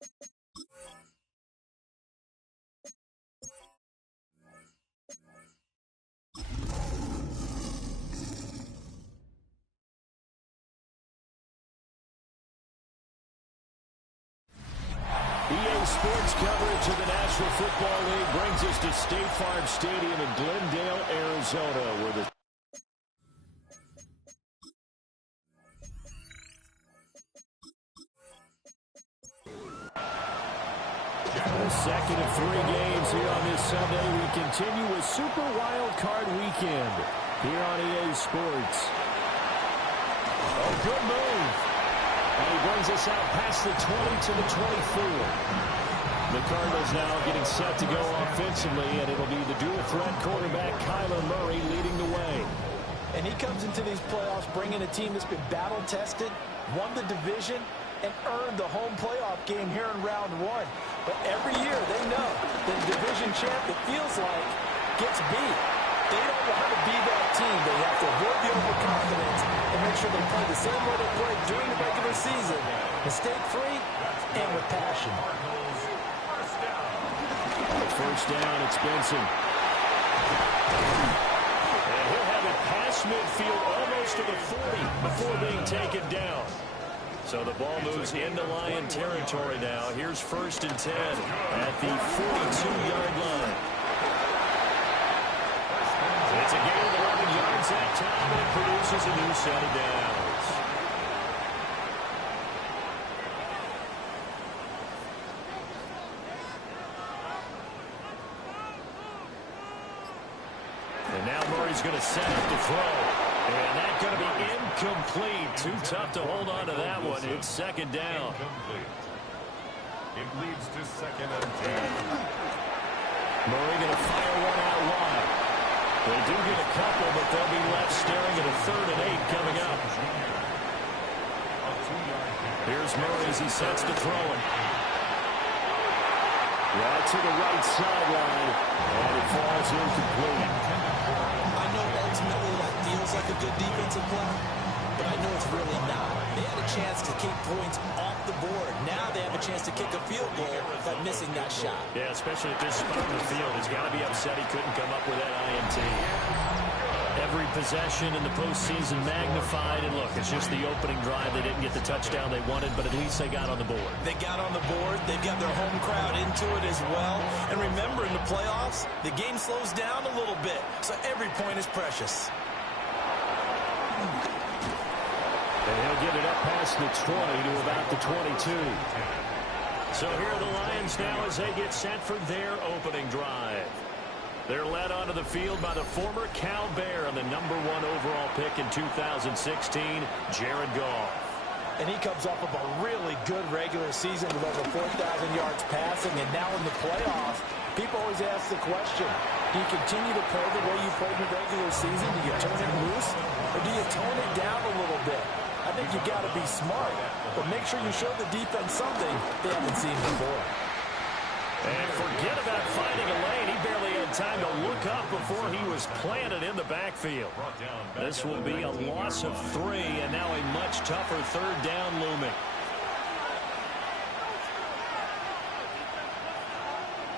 EA Sports coverage of the National Football League brings us to State Farm Stadium in Glendale, Arizona, where the second of 3 games here on this Sunday. We continue with Super Wild Card Weekend here on EA Sports. Oh, good move. And he brings us out past the 20 to the 24. The Cardinals now getting set to go offensively, and it'll be the dual-threat quarterback Kyler Murray leading the way. And he comes into these playoffs bringing a team that's been battle-tested, won the division, and earned the home playoff game here in round 1. But every year they know that the division champ, it feels like, gets beat. They don't want to be that team. They have to avoid the overconfidence and make sure they play the same way they played during the regular season, mistake-free and with passion. First down, it's Benson. And he'll have it past midfield almost to the 40 before being taken down. So the ball moves into Lion territory now. Here's 1st and 10 at the 42-yard line. It's a gain of 11 yards that time, and it produces a new set of downs. And now Murray's going to set up to throw. And that's going to be incomplete. Too tough to hold on to that one. It's 2nd down. It leads to 2nd and 10. Murray going to fire one out wide. They do get a couple, but they'll be left staring at a 3rd and 8 coming up. Here's Murray as he sets to throw it. Right to the right sideline. And it falls incomplete. I know ultimately that feels like a good defensive play, but I know it's really not. They had a chance to kick points off the board. Now they have a chance to kick a field goal by missing that shot. Yeah, especially at this spot in the field. He's got to be upset he couldn't come up with that INT. Every possession in the postseason magnified. And look, it's just the opening drive. They didn't get the touchdown they wanted, but at least they got on the board. They got on the board. They've got their home crowd into it as well. And remember, in the playoffs, the game slows down a little bit, so every point is precious. And he'll get it up past the 20 to about the 22. So here are the Lions now as they get set for their opening drive. They're led onto the field by the former Cal Bear and the #1 overall pick in 2016, Jared Goff. And he comes off of a really good regular season with over 4,000 yards passing. And now in the playoffs, people always ask the question, do you continue to play the way you played in the regular season? Do you turn it loose? Or do you tone it down a little bit? I think you got to be smart, but make sure you show the defense something they haven't seen before. And forget about finding a lane. He barely had time to look up before he was planted in the backfield. This will be a loss of 3, and now a much tougher 3rd down looming.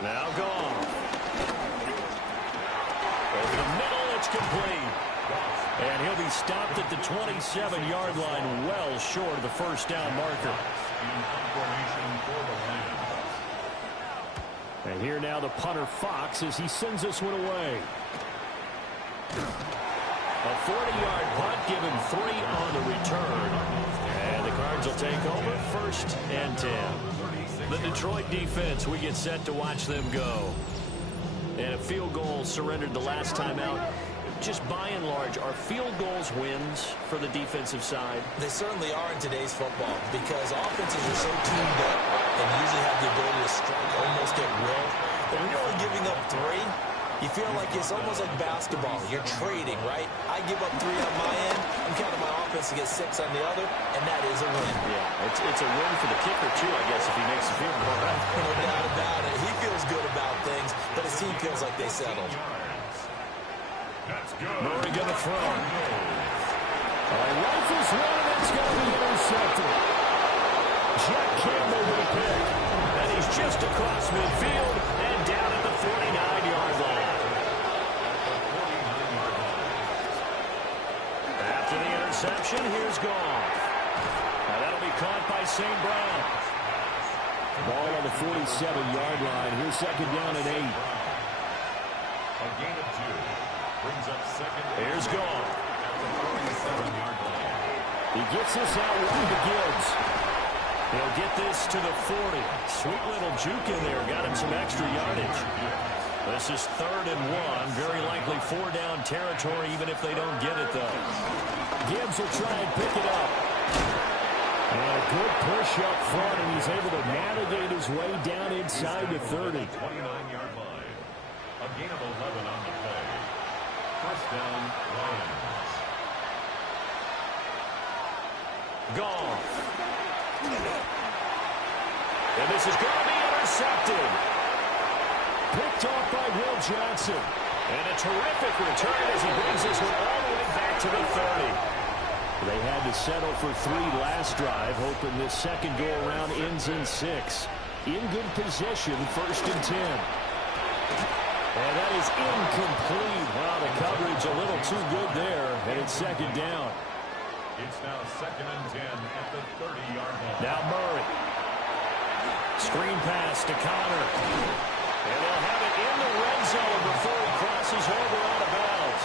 Now Goff. Over the middle, it's complete. And he'll be stopped at the 27-yard line, well short of the 1st down marker. And here now the punter Fox as he sends this one away. A 40-yard punt, given 3 on the return. And the Cards will take over 1st and 10. The Detroit defense, we get set to watch them go. And a field goal surrendered the last time out. Just by and large, are field goals wins for the defensive side? They certainly are in today's football because offenses are so tuned up and usually have the ability to strike almost at will. But when you're only giving up 3, you feel like it's almost like basketball. You're trading, right? I give up 3 on my end. I'm counting my offense to get 6 on the other, and that is a win. Yeah, it's a win for the kicker, too, I guess, if he makes the field goal, right? No doubt about it. He feels good about things, but his team feels like they settled. Murray going to throw. Rifles one, and it's going to be intercepted. Jack Campbell with a pick. And he's just across midfield and down at the 49-yard line. After the interception, here's Goff. Now that'll be caught by St. Brown. Ball on the 47-yard line. Here's second down and 8. A gain of 2. Brings up second. Here's Goff. At the 47-yard line. He gets this out wide to Gibbs. He'll get this to the 40. Sweet little juke in there. Got him some extra yardage. This is 3rd and 1. Very likely 4-down territory, even if they don't get it, though. Gibbs will try and pick it up. And a good push up front, and he's able to navigate his way down inside the 30. 29-yard line. A gain of 11 on the play. First down, Lions. Goff. And this is going to be intercepted. Picked off by Will Johnson. And a terrific return as he brings this one all the way back to the 30. They had to settle for 3 last drive, hoping this second go-around ends in 6. In good position, 1st and 10. And that is incomplete. Wow, the coverage a little too good there, and it's second down. It's now 2nd and 10 at the 30-yard line. Now Murray. Screen pass to Connor. And they'll have it in the red zone before he crosses over out of bounds.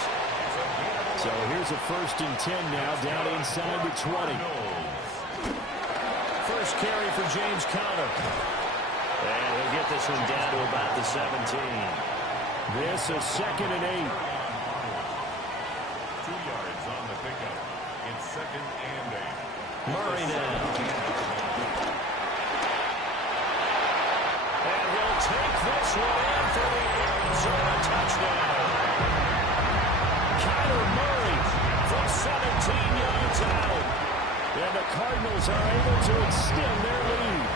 So here's a 1st and 10 now, down inside the 20. First carry for James Conner. And he'll get this one down to about the 17. This is 2nd and 8. 2 yards on the pickup. It's 2nd and 8. Murray now. And he'll take this one in for the Arizona touchdown. Kyler Murray from 17 yards out. And the Cardinals are able to extend their lead.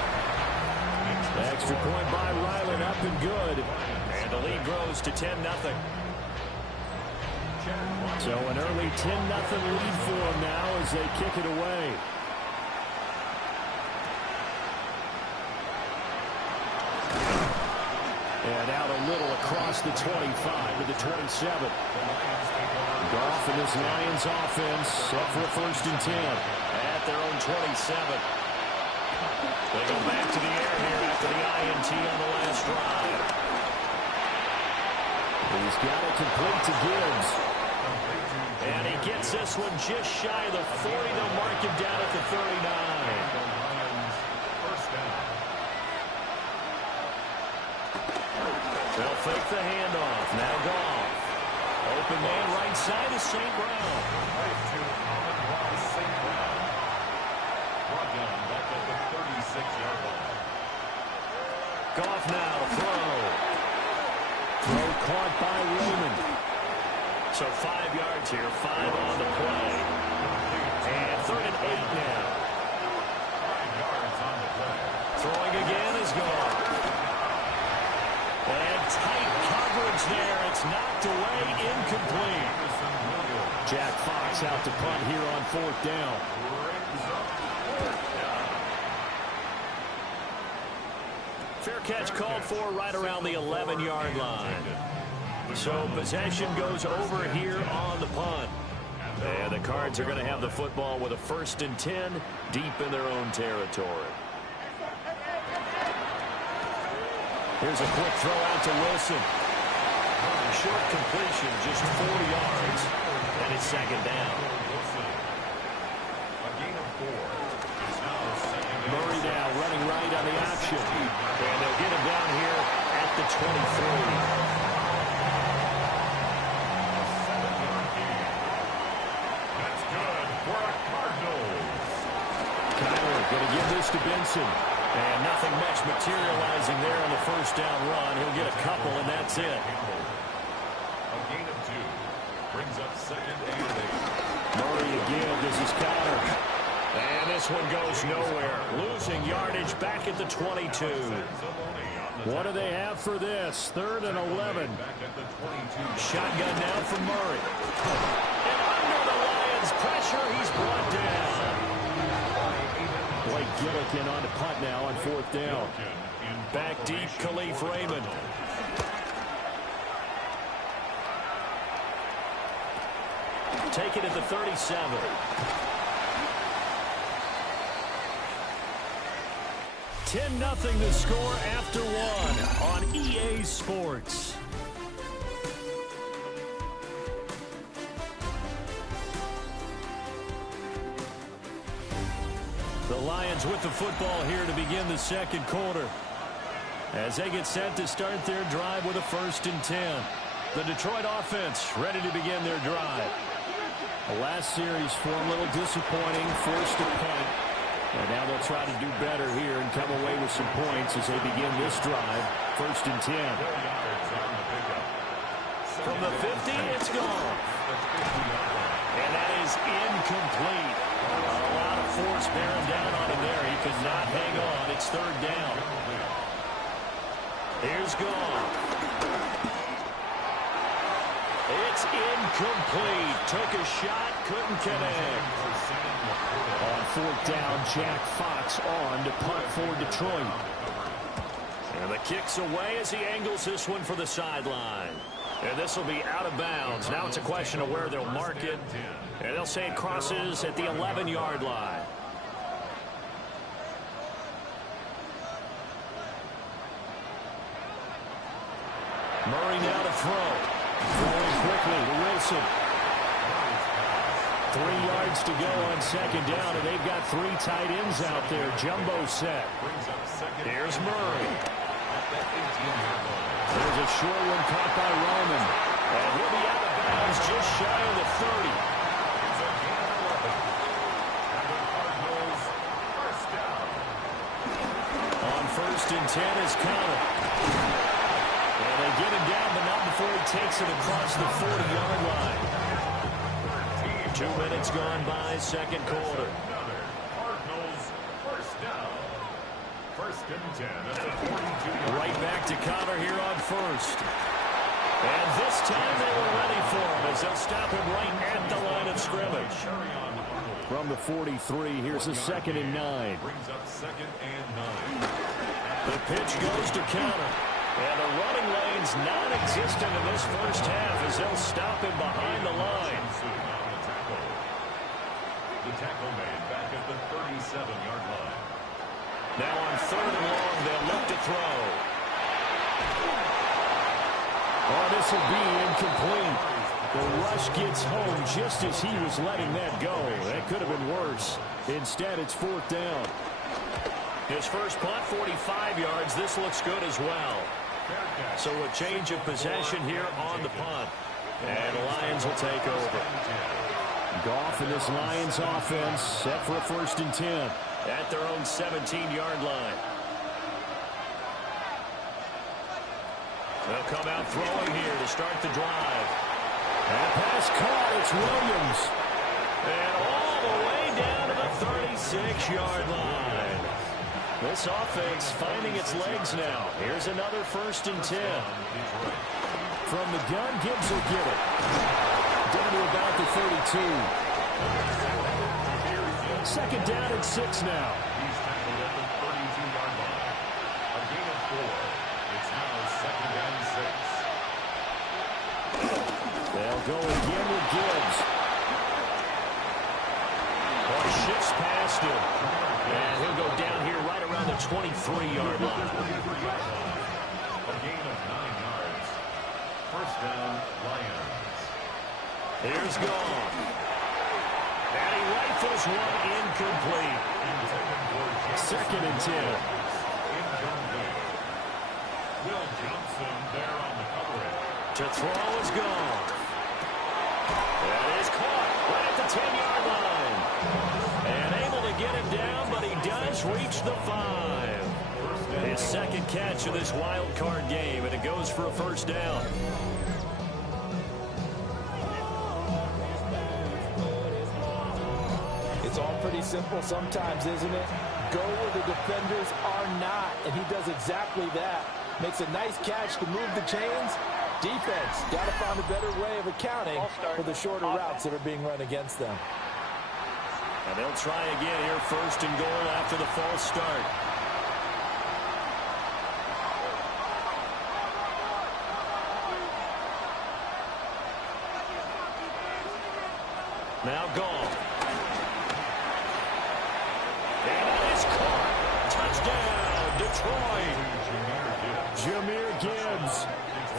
The extra point by Ryland up and good. And the lead grows to 10-0. So an early 10-0 lead for them now as they kick it away. And out a little across the 25 to the 27. Goff and this Lions offense set for a 1st and 10 at their own 27. They go back to the air here after the INT on the last drive. He's got it complete to Gibbs. And he gets this one just shy of the 40. They'll mark him down at the 39. They'll fake the handoff. Now Goff. Open man right side is St. Brown. Right to St. Brown. Brought down back at the 36-yard line. Goff now throw. Throw caught by Raymond. So 5 yards here, 5 on the play. And 3rd and 8 now. 5 yards on the play. Throwing again is Goff. And tight coverage there. It's knocked away, incomplete. Jack Fox out to punt here on 4th down. Fair catch called for right around the 11-yard line. So possession goes over here on the punt. And the Cards are going to have the football with a 1st and 10 deep in their own territory. Here's a quick throw out to Wilson. Short completion, just 40 yards. And it's second down. A gain of 4. It's now 2nd. Murray now running right on the option. And they'll get him down here at the 23. That's good for a Cardinals. Kyler going to give this to Benson. And nothing much materializing there on the 1st down run. He'll get a couple, and that's it. A gain of 2. Brings up 2nd and 8. Murray again. This is Connor. And this one goes nowhere. Losing yardage back at the 22. What do they have for this? 3rd and 11. Shotgun now from Murray. And under the Lions' pressure, he's brought down. Boy, Troy Gillikin on the punt now on 4th down. Back deep, Khalif Raymond. Take it at the 37. (10-0) the score after one on EA Sports. The Lions with the football here to begin the second quarter, as they get set to start their drive with a 1st and 10. The Detroit offense ready to begin their drive. The last series for them a little disappointing, forced to punt. And now they'll try to do better here and come away with some points as they begin this drive. 1st and 10. From the 50, it's gone. And that is incomplete. A lot of force bearing down on him there. He could not hang on. It's 3rd down. Here's gone. It's incomplete. Took a shot, couldn't connect. On 4th down, Jack Fox on to punt for Detroit. And the kick's away as he angles this one for the sideline. And this will be out of bounds. Now it's a question of where they'll mark it. And they'll say it crosses at the 11-yard line. Murray now to throw. Throwing quickly to Wilson. 3 yards to go on 2nd down, and they've got 3 tight ends out there. Jumbo set. Here's Murray. There's a short one caught by Roman. And he'll be out of bounds just shy of the 30. On 1st and 10 is Conner. And they get him down, but not before he takes it across the 40-yard line. 2 minutes gone by, second quarter. Cardinals, 1st down. 1st and 10 at the 42. Right back to Conner here on 1st. And this time they were ready for him as they'll stop him right at the line of scrimmage. From the 43, here's a 2nd and 9. Brings up 2nd and 9. The pitch goes to Conner. And the running lane's non-existent in this first half as they'll stop him behind the line. The tackle made back at the 37-yard line. Now on 3rd and long, they'll look to throw. Oh, this will be incomplete. The rush gets home just as he was letting that go. That could have been worse. Instead, it's 4th down. His first punt, 45 yards. This looks good as well. So a change of possession here on the punt. And the Lions will take over. Goff and this Lions offense set for a 1st and 10 at their own 17-yard line. They'll come out throwing here to start the drive. That pass caught. It's Williams. And all the way down to the 36-yard line. This offense finding its legs now. Here's another 1st and 10. From the gun, Gibbs will get it. Down to about the 32. 2nd down and 6 now. He's tackled at the 32-yard line. A gain of 4. It's now 2nd and 6. They'll go again with Gibbs. Oh, he shifts past him. And he'll go down here right around the 23-yard line. A gain of 9 yards. 1st down, Lions. Here's Goff. And he rifles one incomplete. 2nd and 10. Will Johnson there on the coverage. To throw is gone. That is caught right at the 10-yard line. And able to get him down, but he does reach the 5. His 2nd catch of this wild card game, and it goes for a 1st down. It's all pretty simple sometimes, isn't it? Go where the defenders are not, and he does exactly that. Makes a nice catch to move the chains. Defense, got to find a better way of accounting for the shorter routes that are being run against them. And they'll try again here, first and goal after the false start. Now gone. And it is caught. Touchdown, Detroit. Jahmyr Gibbs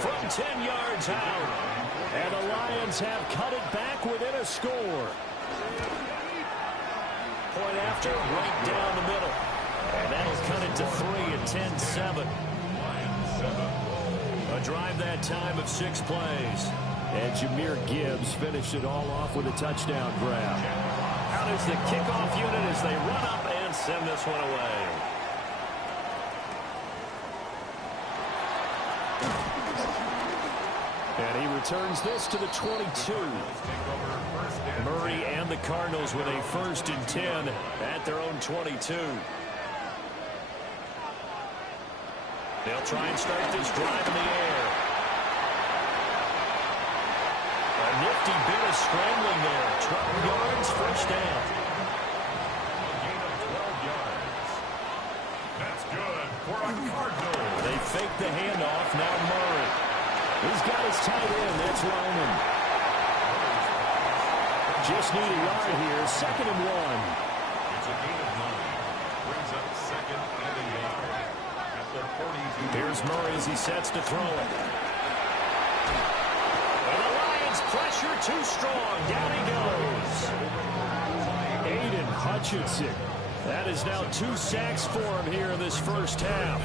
from 10 yards out. And the Lions have cut it back within a score. Point after, right down the middle. And that'll cut it to 3 at 10-7. A drive that time of 6 plays. And Jahmyr Gibbs finished it all off with a touchdown grab. Out is the kickoff unit as they run up and send this one away. And he returns this to the 22. Murray and the Cardinals with a 1st and 10 at their own 22. They'll try and start this drive in the air. A nifty bit of scrambling there. 12 yards, first down. A gain of 12 yards. That's good for a Cardinal. They fake the handoff. Now Murray. He's got his tight end. That's Lyman. Just need a yard here. 2nd and 1. It's a gain of 9. Brings up 2nd and a yard. At the 42. Here's Murray as he sets to throw it. Pressure too strong. Down he goes. Aiden Hutchinson. That is now 2 sacks for him here in this first half.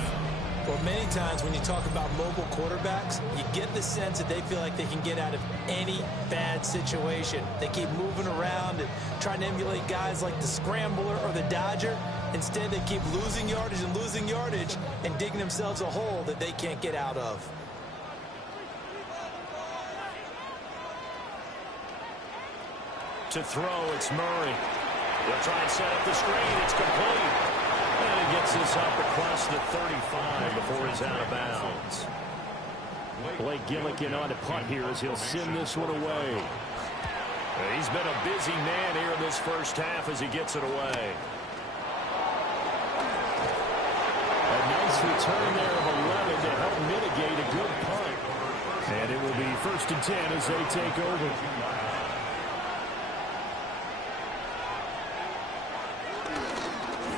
Well, many times when you talk about mobile quarterbacks, you get the sense that they feel like they can get out of any bad situation. They keep moving around and trying to emulate guys like the Scrambler or the Dodger. Instead, they keep losing yardage and digging themselves a hole that they can't get out of. To throw, it's Murray. They'll try and set up the screen. It's complete. And he gets this up across the 35 before he's out of bounds. Blake Gillikin on to punt here as he'll send this one away. He's been a busy man here in this first half as he gets it away. A nice return there of 11 to help mitigate a good punt. And it will be 1st and 10 as they take over.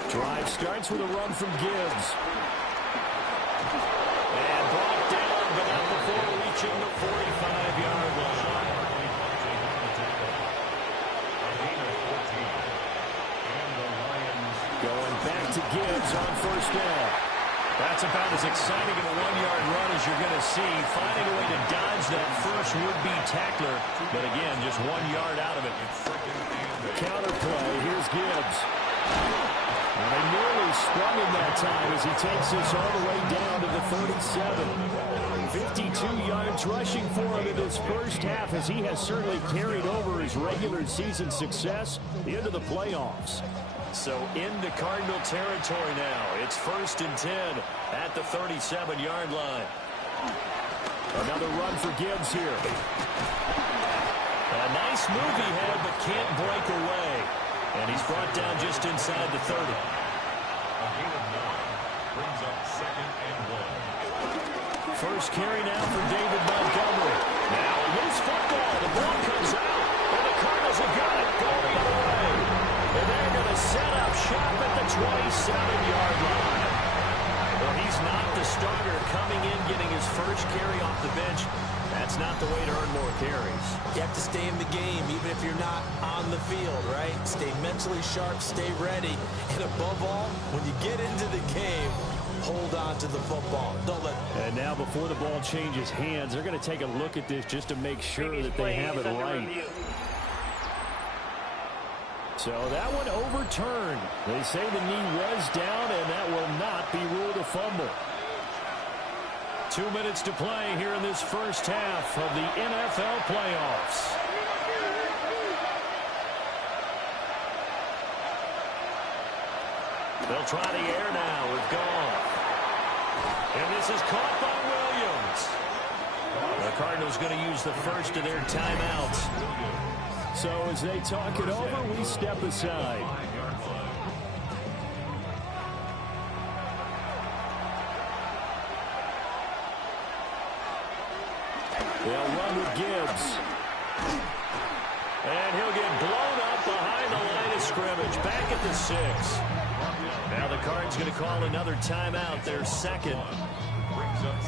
Drive starts with a run from Gibbs. And brought down, but not before reaching the 45-yard line. Going back to Gibbs on 1st down. That's about as exciting of a 1-yard run as you're going to see. Finding a way to dodge that first would-be tackler. But again, just 1 yard out of it. Counter play. Here's Gibbs. Well, they nearly sprung him that time as he takes this all the way down to the 37. 52 yards rushing for him in this first half as he has certainly carried over his regular season success into the playoffs. So into Cardinal territory now. It's 1st and 10 at the 37-yard line. Another run for Gibbs here. A nice move he had, but can't break away. And he's brought down just inside the 30. A gain of 9 brings up 2nd and 1. First carry now for David Montgomery. Now loose football. The ball comes out. And the Cardinals have got it going the other way. And they're going to set up shop at the 27-yard line. Well, he's not the starter coming in, getting his first carry off the bench. That's not the way to earn more carries. You have to stay in the game, even if you're not on the field, right? Stay mentally sharp, stay ready. And above all, when you get into the game, hold on to the football. Don't let. And now before the ball changes hands, they're going to take a look at this just to make sure that they have it right. So that one overturned. They say the knee was down, and that will not be ruled a fumble. 2 minutes to play here in this first half of the NFL playoffs. They'll try the air now with Goff. And this is caught by Williams. The Cardinals going to use the first of their timeouts. So as they talk it over, we step aside. They'll run with Gibbs. And he'll get blown up behind the line of scrimmage. Back at the 6. Now the Cards going to call another timeout, their second,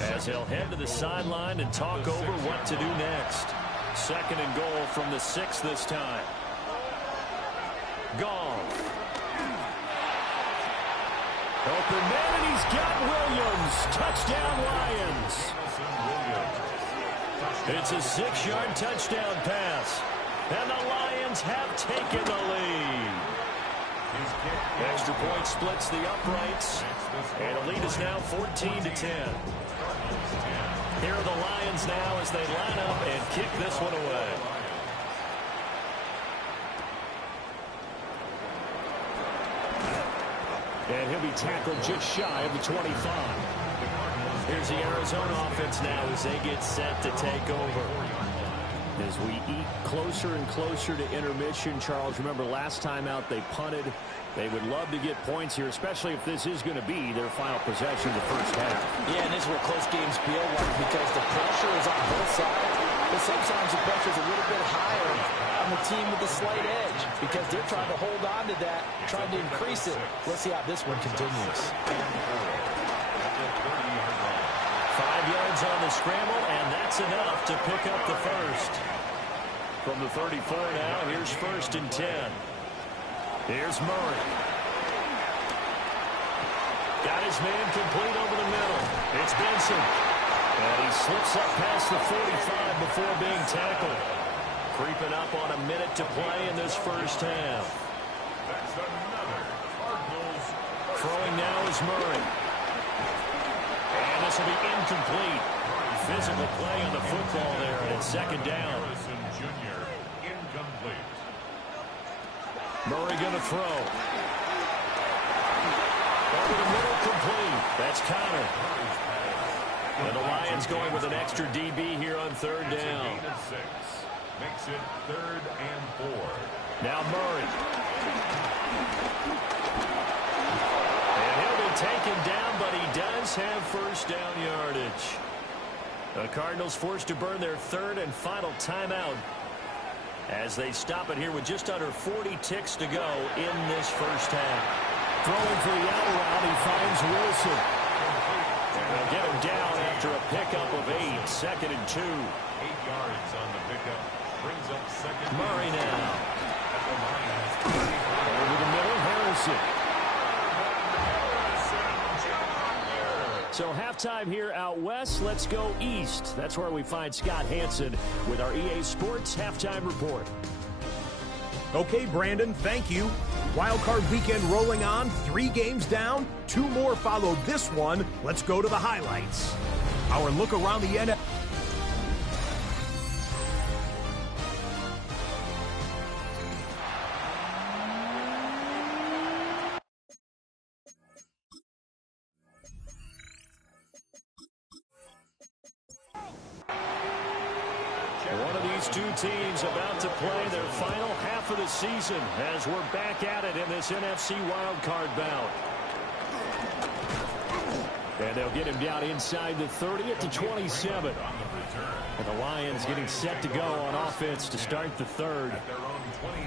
as they'll head to the sideline and talk over what to do next. 2nd and goal from the 6 this time. Goff. Open man, and he's got Williams. Touchdown, Lions. It's a 6-yard touchdown pass. And the Lions have taken the lead. Extra point splits the uprights. And the lead is now 14-10. Here are the Lions now as they line up and kick this one away. And he'll be tackled just shy of the 25. Here's the Arizona offense now as they get set to take over. As we eat closer and closer to intermission, Charles, remember last time out they punted. They would love to get points here, especially if this is going to be their final possession of the first half. Yeah, and this is what close games feel like because the pressure is on both sides. But sometimes the pressure is a little bit higher on the team with the slight edge because they're trying to hold on to that, trying to increase it. Let's see how this one continues. 5 yards on the scramble, and that's enough to pick up the first. From the 34 now, here's 1st and 10. Here's Murray. Got his man complete over the middle. It's Benson. And he slips up past the 45 before being tackled. Creeping up on a minute to play in this first half. Throwing now is Murray. And this will be incomplete. Physical play on the football there, and it's 2nd down. Murray going to throw. Over the middle, complete. That's Connor. And the Lions going with an extra DB here on 3rd down. Makes it 3rd and 4. Now Murray. And he'll be taken down, but he does have 1st down yardage. The Cardinals forced to burn their 3rd and final timeout as they stop it here with just under 40 ticks to go in this first half. Throwing for the out route, he finds Wilson. They'll get him down after a pickup of 8. 2nd and 2. 8 yards on the pickup. Brings up 2nd. Murray now. Over the middle, Harrison. So halftime here out west. Let's go east. That's where we find Scott Hanson with our EA Sports Halftime Report. Okay, Brandon, thank you. Wild Card weekend rolling on. 3 games down. 2 more follow this one. Let's go to the highlights. Our look around the NFL. One of these two teams about to play their final half of the season as we're back at it in this NFC wildcard bout. And they'll get him down inside the 30 at the 27. And the Lions getting set to go on offense to start the 3rd.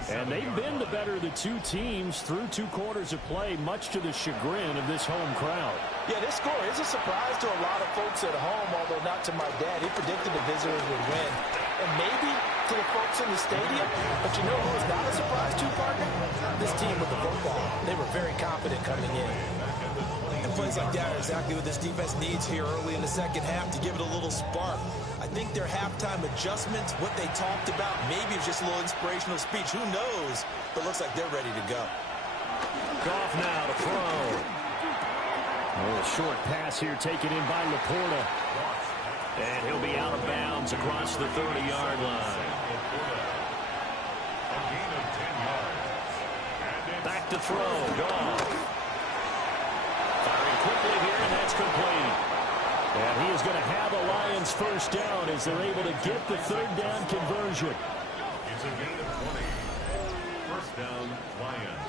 And they've been the better of the two teams through 2 quarters of play, much to the chagrin of this home crowd. Yeah, this score is a surprise to a lot of folks at home, although not to my dad. He predicted the visitors would win. And maybe to the folks in the stadium, but you know who was not a surprise to, partner? This team with the football. They were very confident coming in. And plays like that are exactly what this defense needs here early in the second half to give it a little spark. I think their halftime adjustments, what they talked about, maybe it's just a little inspirational speech. Who knows? But it looks like they're ready to go. Goff now to throw. A little short pass here taken in by Laporta. And he'll be out of bounds across the 30-yard line. Back to throw. Goff. Firing quickly here, and that's complete. And he is going to have a Lions first down as they're able to get the third down conversion. It's a gain of 20. First down, Lions.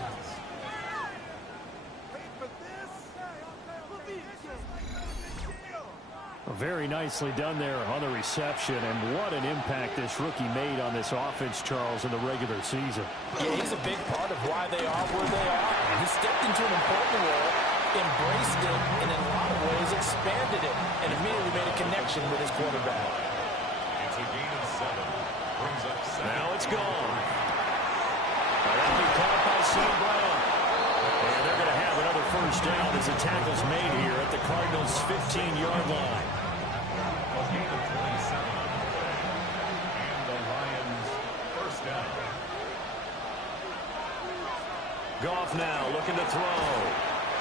Very nicely done there on the reception, and what an impact this rookie made on this offense, Charles, in the regular season. Yeah, he's a big part of why they are where they are. He stepped into an important role, embraced it, and in a lot of ways expanded it, and immediately made a connection with his quarterback. It's a gain of 7. Brings up 7. Now it's gone. That'll be caught by St. Brown. And they're going to have another first down as the tackle's made here at the Cardinals' 15-yard line. A gain of 27 on the play. And the Lions first down. Goff now looking to throw.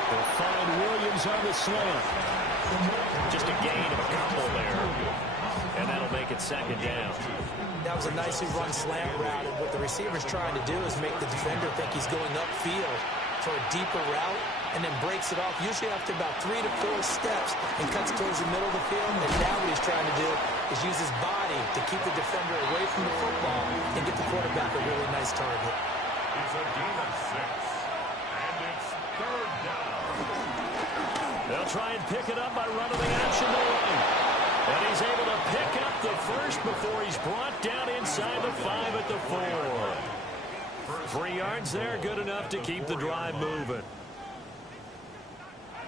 They'll find Williams on the slant. Just a gain of a couple there. And that'll make it second down. That was a nicely run slant route, and what the receiver's trying to do is make the defender think he's going upfield for a deeper route, and then breaks it off, usually after about 3 to 4 steps, and cuts towards the middle of the field. And now what he's trying to do is use his body to keep the defender away from the football and get the quarterback a really nice target. It's a gain of 6. And it's third down. They'll try and pick it up by running the action to the right. And he's able to pick up the first before he's brought down inside the 5 at the 4. 3 yards there, good enough to keep the drive moving.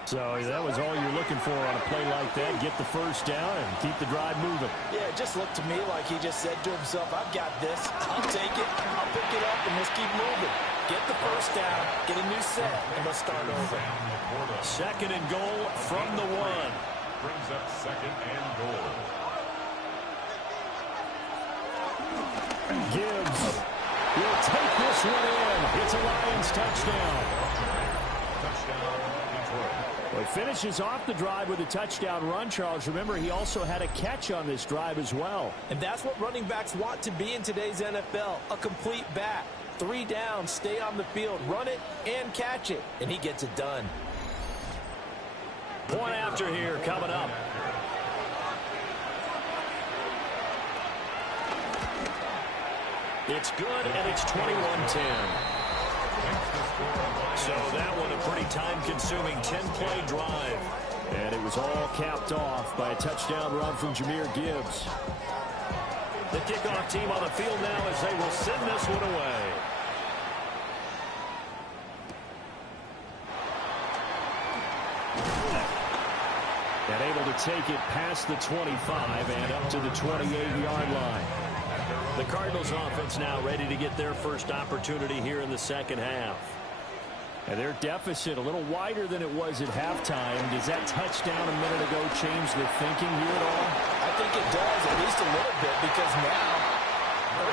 So that was all you're looking for on a play like that. Get the first down and keep the drive moving. Yeah, it just looked to me like he just said to himself, I've got this. I'll take it. I'll pick it up, and let's keep moving. Get the first down, get a new set, and let's start over. Second and goal from the 1. Brings up second and goal. Gibbs will take this one in. It's a Lions touchdown. Touchdown, Detroit. Well, he finishes off the drive with a touchdown run, Charles. Remember, he also had a catch on this drive as well. And that's what running backs want to be in today's NFL, a complete back. 3 down, stay on the field, run it, and catch it. And he gets it done. Point after here coming up. It's good, and it's 21-10. So that one a pretty time-consuming 10-play drive. And it was all capped off by a touchdown run from Jahmyr Gibbs. The kickoff team on the field now as they will send this one away. And able to take it past the 25 and up to the 28-yard line. The Cardinals offense now ready to get their first opportunity here in the second half. And their deficit a little wider than it was at halftime. Does that touchdown a minute ago change the thinking here at all? I think it does, at least a little bit, because now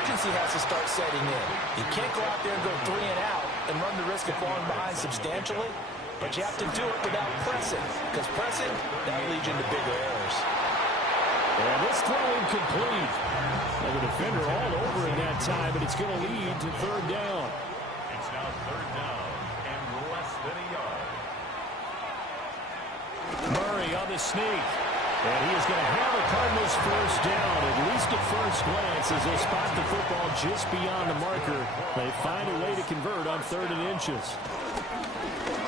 urgency has to start setting in. You can't go out there and go 3 and out and run the risk of falling behind substantially, but you have to do it without pressing, because pressing, that'll lead you into bigger errors. And this throw incomplete. Well, the defender all over in that time, but it's going to lead to third down. It's now third down and less than a yard. Murray on the sneak. And he is going to have a Cardinals first down, at least at first glance, as they spot the football just beyond the marker. They find a way to convert on 3rd and inches.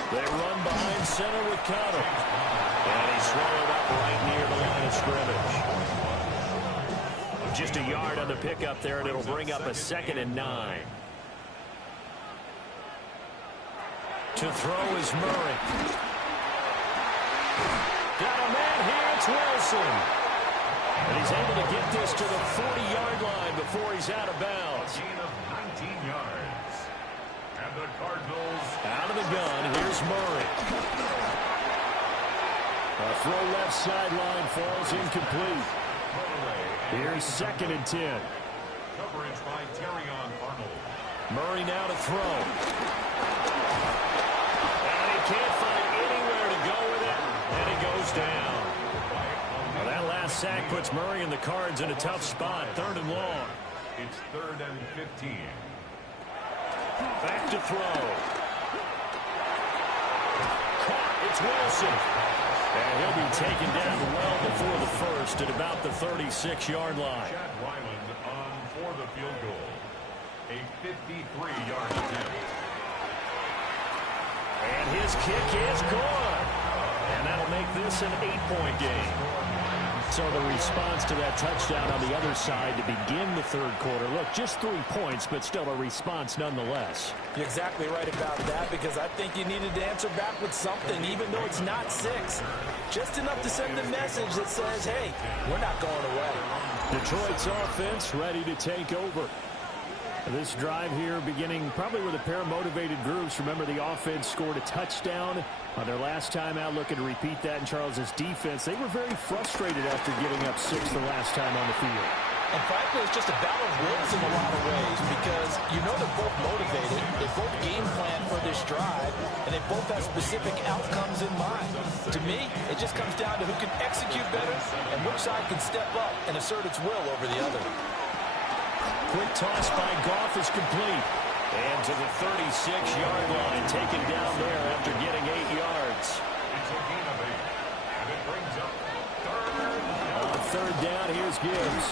They run behind center with Connor. And he swallowed up right near the line of scrimmage. Just a yard on the pickup there, and it'll bring up a 2nd and 9. To throw is Murray. Got a man here, it's Wilson. And he's able to get this to the 40-yard line before he's out of bounds. Gain of 19 yards. And the Cardinals Out of the gun, here's Murray. A throw left sideline falls incomplete. Here's 2nd and 10. Coverage by Terrion Arnold. Murray now to throw. And he can't find anywhere to go with it. And he goes down. Well, that last sack puts Murray and the Cards in a tough spot. 3rd and long. It's 3rd and 15. Back to throw. Caught. It's Wilson. And he'll be taken down well before the first at about the 36-yard line. Chad Ryland on for the field goal. A 53-yard attempt. And his kick is good. And that'll make this an 8-point game. So the response to that touchdown on the other side to begin the third quarter. Look, just 3 points, but still a response nonetheless. You're exactly right about that, because I think you needed to answer back with something, even though it's not 6. Just enough to send a message that says, hey, we're not going away. Detroit's offense ready to take over. This drive here beginning probably with a pair of motivated groups. Remember, the offense scored a touchdown on their last time out. Looking to repeat that in Charles's defense. They were very frustrated after giving up 6 the last time on the field. And frankly, it's just a battle of wills in a lot of ways, because you know they're both motivated. They both game plan for this drive, and they both have specific outcomes in mind. To me, it just comes down to who can execute better and which side can step up and assert its will over the other. Quick toss by Goff is complete. And to the 36-yard line, taken down there after getting 8 yards. It's a gain of 8. And it brings up third down. On third down, here's Gibbs.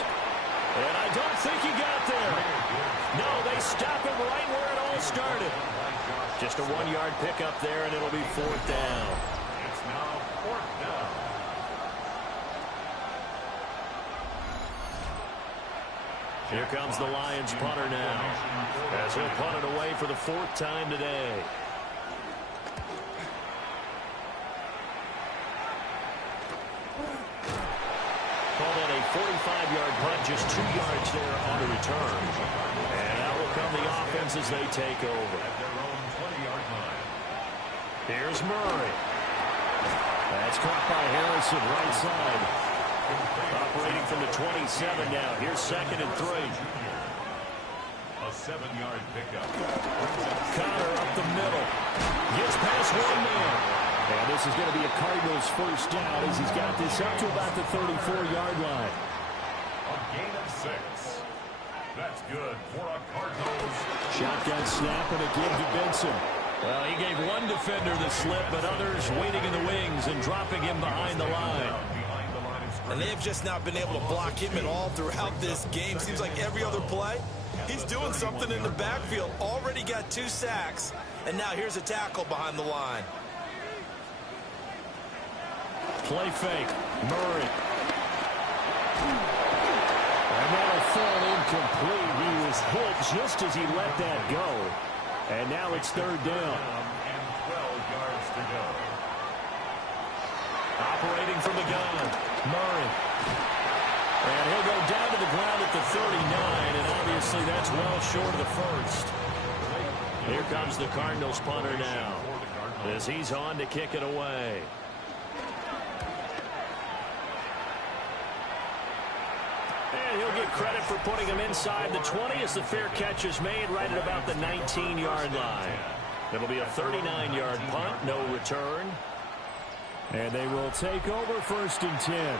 And I don't think he got there. No, they stop him right where it all started. Just a 1-yard pickup there, and it'll be 4th down. It's now 4th down. Here comes the Lions punter now, as he'll punt it away for the 4th time today. Call that a 45-yard punt, just 2 yards there on the return. And out will come the offense as they take over. At their own 20-yard line. Here's Murray. That's caught by Harrison, right side. Operating from the 27 now. Here's 2nd and 3. A 7-yard pickup. Connor up the middle. Gets past one man. And this is going to be a Cardinals first down as he's got this up to about the 34-yard line. A gain of 6. That's good for a Cardinals. Shotgun snap and a give to Benson. Well, he gave one defender the slip, but others waiting in the wings and dropping him behind the line. And they have just not been able to block him at all throughout this game. Seems like every other play, he's doing something in the backfield. Already got 2 sacks, and now here's a tackle behind the line. Play fake. Murray. And that'll fall incomplete. He was hit just as he let that go. And now it's 3rd down. And 12 yards to go. Operating from the gun. Murray. And he'll go down to the ground at the 39, and obviously that's well short of the first. Here comes the Cardinals punter now, as he's on to kick it away. And he'll get credit for putting him inside the 20 as the fair catch is made right at about the 19-yard line. It'll be a 39-yard punt, no return. And they will take over 1st and 10.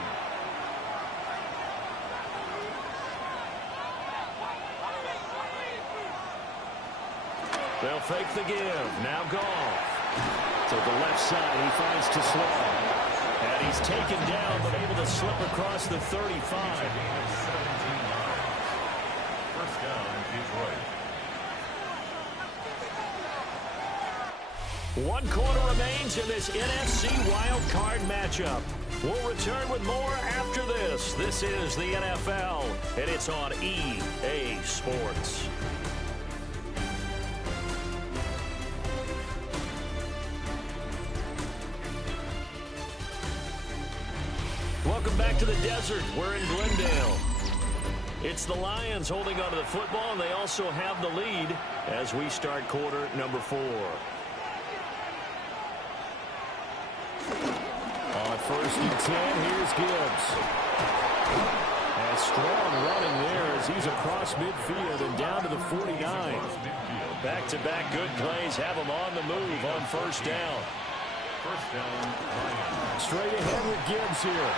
They'll fake the give. Now Goff. To the left side, he finds Teslau. And he's taken down, but able to slip across the 35. First down, Detroit. 1 quarter remains in this NFC wildcard matchup. We'll return with more after this. This is the NFL, and it's on EA Sports. Welcome back to the desert. We're in Glendale. It's the Lions holding onto the football, and they also have the lead as we start quarter number 4. On 1st and 10, here's Gibbs. And strong running there as he's across midfield and down to the 49. Back-to-back good plays have him on the move on 1st down. First down, Lions. Straight ahead with Gibbs here.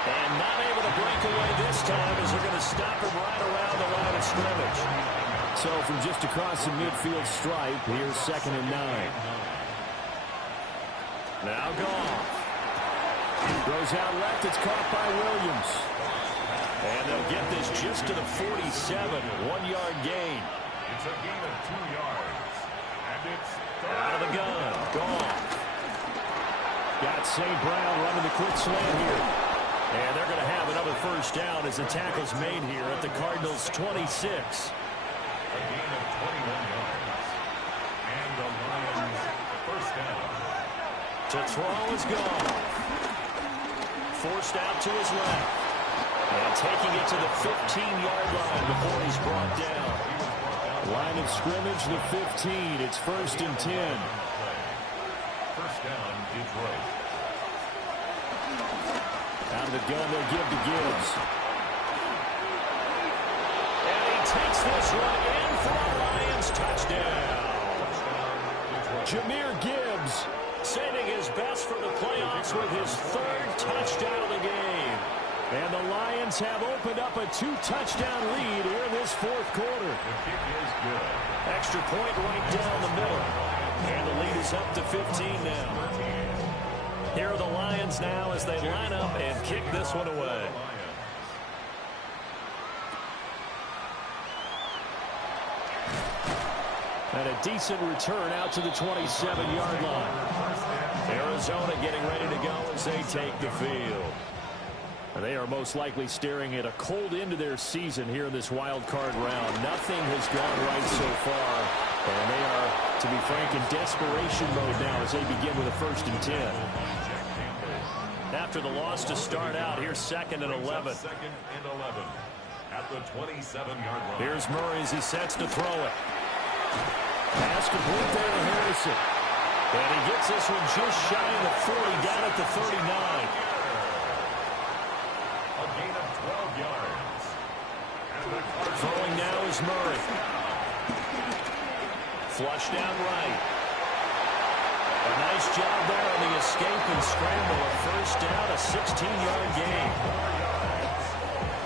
And not able to break away this time as they're going to stop him right around the line of scrimmage. So from just across the midfield stripe, here's 2nd and 9. Now Goff. Goes out left. It's caught by Williams. And they'll get this just to the 47. 1-yard gain. It's a gain of 2 yards. And it's out of the gun. Gone. Got St. Brown running the quick slant here. And they're going to have another first down as the tackle's made here at the Cardinals' 26. A gain of 21 yards. And the Lions first down. To throw is gone. Forced out to his left. And taking it to the 15-yard line before he's brought down. Line of scrimmage, the 15. It's 1st and 10. First down, Detroit. Out of the gun, they'll give to Gibbs. And he takes this one in for a Lions touchdown. Jahmyr Gibbs saving his best for the playoffs with his 3rd touchdown of the game. And the Lions have opened up a 2-touchdown lead here in this 4th quarter. The kick is good. Extra point right down the middle. And the lead is up to 15 now. Here are the Lions now as they line up and kick this one away. And a decent return out to the 27-yard line. Arizona getting ready to go as they take the field. And they are most likely staring at a cold end to their season here in this wild card round. Nothing has gone right so far. And they are, to be frank, in desperation mode now as they begin with a 1st and 10. After the loss to start out, here's 2nd and 11. 2nd and 11 at the 27-yard line. Here's Murray as he sets to throw it. Pass complete there to Harrison. And he gets this one just shy of the 40, down at the 39. A gain of 12 yards. Throwing now is Murray. Flush down right. A nice job there on the escape and scramble. A first down, a 16-yard gain.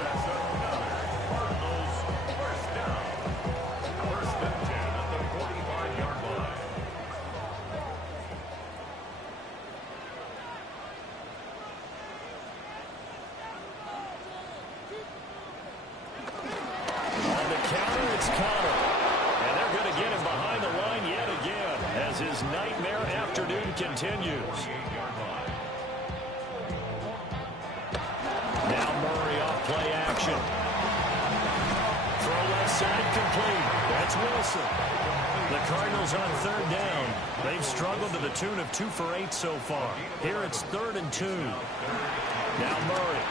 That's another Cardinals first down. First and 10 at the 45-yard line. On the counter, it's Connor. And they're going to get him behind the line yet again as his nightmare afternoon continues. Now Murray off play action. Throw left side complete. That's Wilson. The Cardinals on 3rd down. They've struggled to the tune of 2 for 8 so far. Here it's 3rd and 2. Now Murray.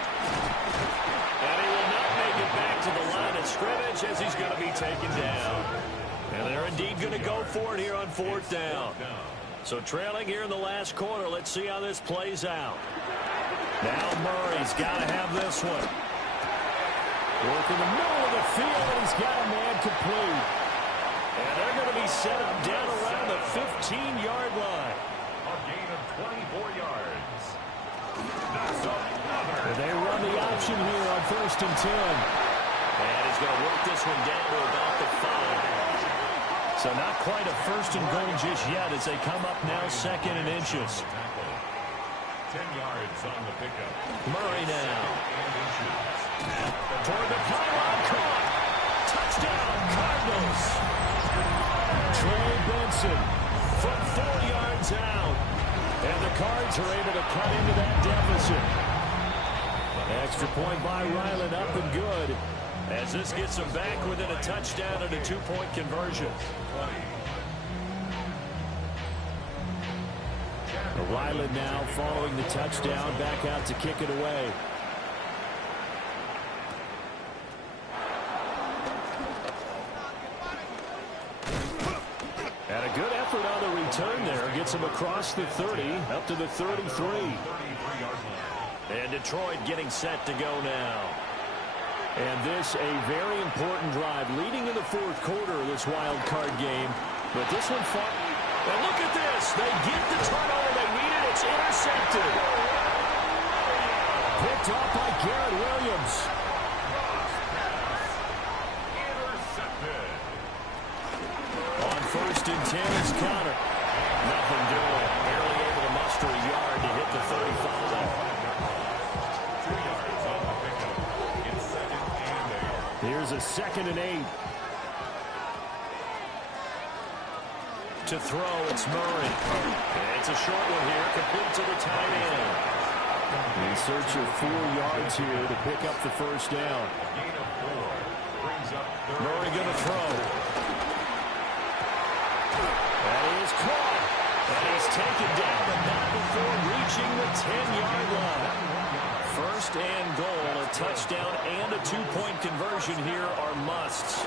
And he will not make it back to the line of scrimmage as he's going to be taken down. And they're indeed going to go for it here on 4th down. So trailing here in the last quarter, let's see how this plays out. Now Murray's got to have this one. Work in the middle of the field, and he's got a man complete. And they're going to be set up down around the 15-yard line. A gain of 24 yards. That's another. And they run the option here on 1st and 10. And he's going to work this one down to about the 5. So not quite a 1st and goal just yet as they come up now 2nd and inches. 10 yards on the pickup. Murray now. And inches. Toward the pylon, caught. Touchdown, Cardinals. Trey Benson from 4 yards out. And the Cards are able to cut into that deficit. Extra point by Ryland, up and good. As this gets them back within a touchdown and a 2-point conversion. Ryland now following the touchdown, back out to kick it away. And a good effort on the return there. Gets him across the 30, up to the 33. And Detroit getting set to go now. And this a very important drive leading in the 4th quarter of this wild card game. But this one fought. And look at this. They get the turnover they needed. It's intercepted. Picked off by Garrett Williams. Intercepted. On 1st and 10 is Connor. Nothing doing. Barely able to muster a yard to hit the 35. Here's a 2nd and 8. To throw, it's Murray. And it's a short one here, complete to the tight end. In search of 4 yards here to pick up the first down. Gain of 4 brings up Murray going to throw. That is caught. And he's taken down, but not before reaching the 10-yard line. First and goal, a touchdown and a 2-point conversion here are musts.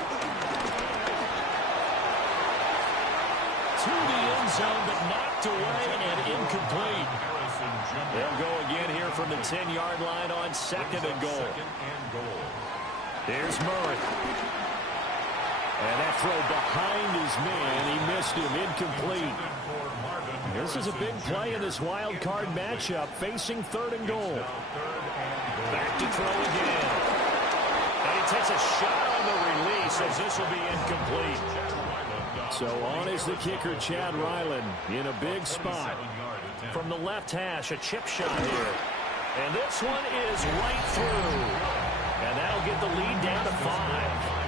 To the end zone, but knocked away and incomplete. They'll go again here from the 10-yard line on 2nd and goal. Here's Murray. And that throw behind his man. He missed him. Incomplete. This is a big play in this wild card matchup, facing 3rd and goal. Back to throw again. And he takes a shot on the release as this will be incomplete. So on is the kicker, Chad Ryland, in a big spot. From the left hash, a chip shot here. And this one is right through. And that'll get the lead down to 5.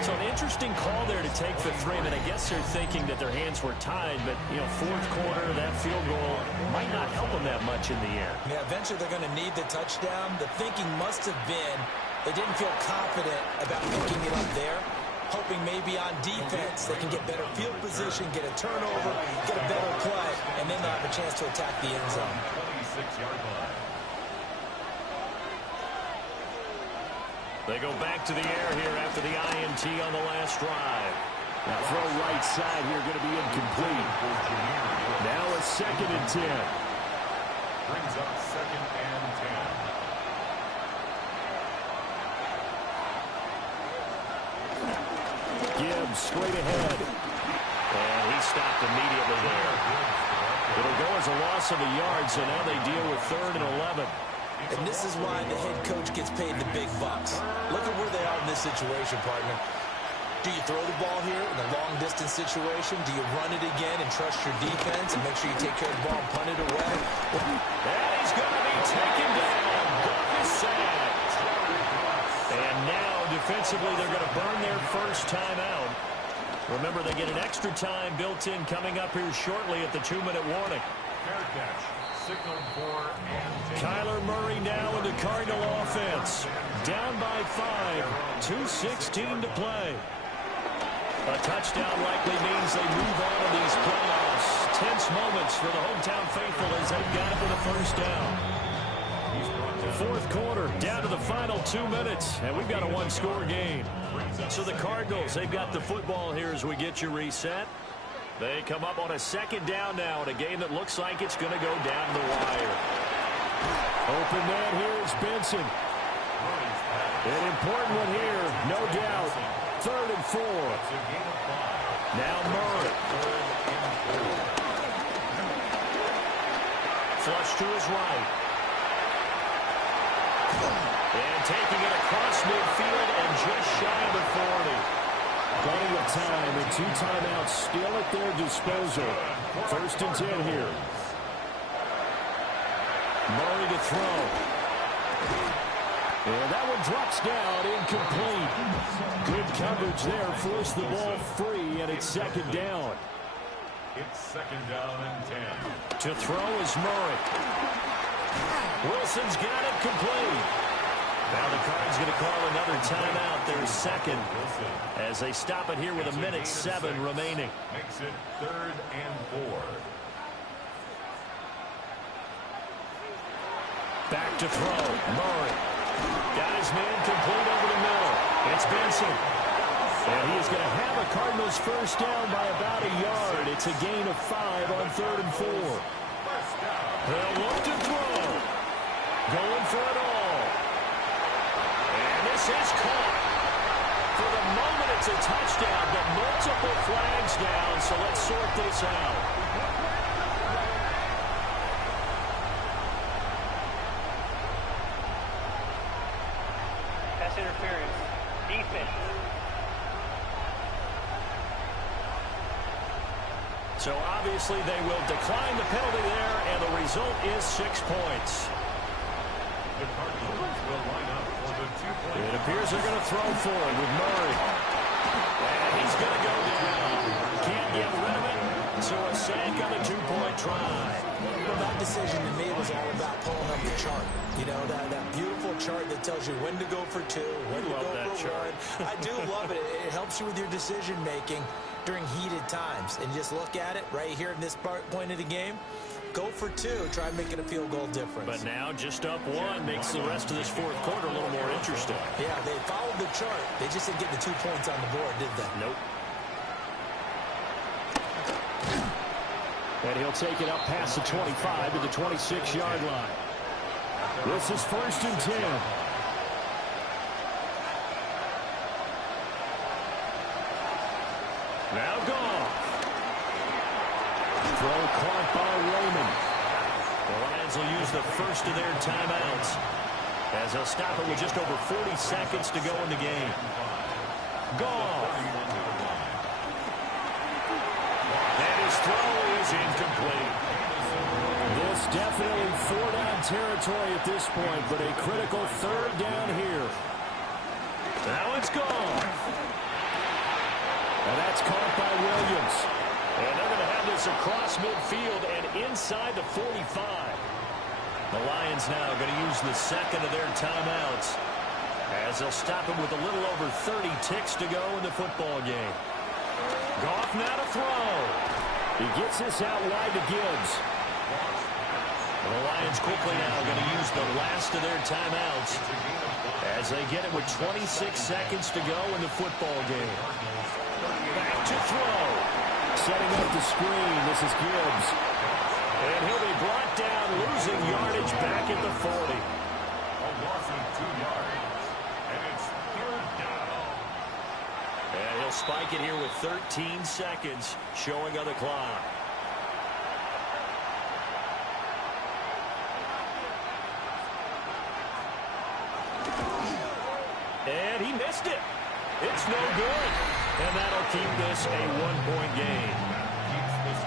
So an interesting call there to take for 3. I mean, I guess they're thinking that their hands were tied, but, you know, 4th quarter, that field goal might not help them that much in the end. Yeah, eventually they're going to need the touchdown. The thinking must have been they didn't feel confident about picking it up there, hoping maybe on defense they can get better field position, get a turnover, get a better play, and then they'll have a chance to attack the end zone. 26-yard line. They go back to the air here after the INT on the last drive. Now throw right side here, going to be incomplete. Now a 2nd and 10. Brings up 2nd and 10. Gibbs straight ahead. And he stopped immediately there. It'll go as a loss of a yard, so now they deal with 3rd and 11. And this is why the head coach gets paid the big bucks. Look at where they are in this situation, partner. Do you throw the ball here in a long-distance situation? Do you run it again and trust your defense and make sure you take care of the ball and punt it away? And he's going to be taken down. Goff is sacked. And now, defensively, they're going to burn their first timeout. Remember, they get an extra time built in coming up here shortly at the 2-minute warning. Fair catch. Signaled for and Kyler Murray now in the Cardinal offense. Down by 5. 2:16 to play. A touchdown likely means they move on to these playoffs. Tense moments for the hometown faithful as they've got it for the first down. 4th quarter, down to the final 2 minutes, and we've got a 1-score game. So the Cardinals, they've got the football here as we get you reset. They come up on a 2nd down now in a game that looks like it's going to go down the wire. Open man here is Benson. An important one here, no doubt. 3rd and 4. Now Murray. Flush to his right. And taking it across midfield and just shy of the 40. Plenty of time and 2 timeouts still at their disposal. 1st and 10 here. Murray to throw. And that one drops down, incomplete. Good coverage there, forced the ball free, and it's 2nd down. It's 2nd down and 10. To throw is Murray. Wilson's got it complete. Now the Cards going to call another timeout, their 2nd, as they stop it here with 1:07 remaining. Makes it 3rd and 4. Back to throw, Murray. Got his man complete over the middle. It's Benson. And he is going to have a Cardinals first down by about a yard. It's a gain of 5 on 3rd and 4. They'll look to throw. Going for it all. And this is caught. For the moment, it's a touchdown, but multiple flags down, so let's sort this out. Pass interference. Defense. So obviously they will decline the penalty there, and the result is 6 points. The Cardinals will line up for the It appears they're going to throw for it with Murray. And he's going to go down. Can't get rid of it. So a sack on the two-point try. Well, that decision to me was all about pulling up the chart. You know, that beautiful chart that tells you when to go for two, when to go for one. I do love it. It helps you with your decision-making during heated times. And just look at it right here in this point of the game. Go for two. Try making a field goal difference. But now just up one makes the rest of this fourth quarter a little more interesting. Yeah, they followed the chart. They just didn't get the 2 points on the board, did they? Nope. And he'll take it up past the 25 to the 26-yard line. This is 1st and 10. Now gone. Throw caught by Raymond. The Lions will use the first of their timeouts as they'll stop it with just over 40 seconds to go in the game. Gone. And his throw is incomplete. This definitely four-down territory at this point, but a critical third down here. Now it's gone. And that's caught by Williams. And they're going to have this across midfield and inside the 45. The Lions now going to use the second of their timeouts as they'll stop it with a little over 30 ticks to go in the football game. Goff now to throw. He gets this out wide to Gibbs. And the Lions quickly now going to use the last of their timeouts as they get it with 26 seconds to go in the football game. Back to throw. Setting up the screen. This is Gibbs. And he'll be brought down, losing yardage back at the 40. A loss of 2 yards. And it's 3rd down. And he'll spike it here with 13 seconds showing on the clock. And he missed it. It's no good. And that'll keep this a one-point game.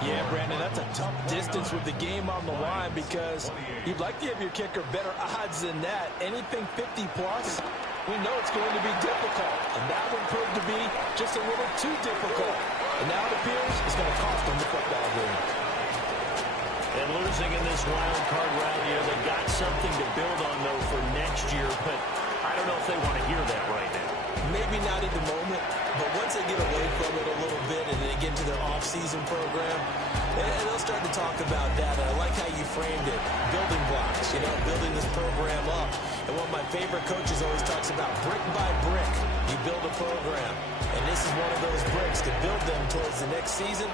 Yeah, Brandon, that's a tough distance with the game on the line because you'd like to give your kicker better odds than that. Anything 50-plus, we know it's going to be difficult. And that one proved to be just a little too difficult. And now it appears it's going to cost them the football game. And losing in this wild card round here, they've got something to build on, though, for next year. But I don't know if they want to hear that right now. Maybe not at the moment, but once they get away from it a little bit and they get to their off-season program, and they'll start to talk about that. And I like how you framed it. Building blocks, you know, building this program up. And one of my favorite coaches always talks about brick by brick, you build a program. And this is one of those bricks to build them towards the next season.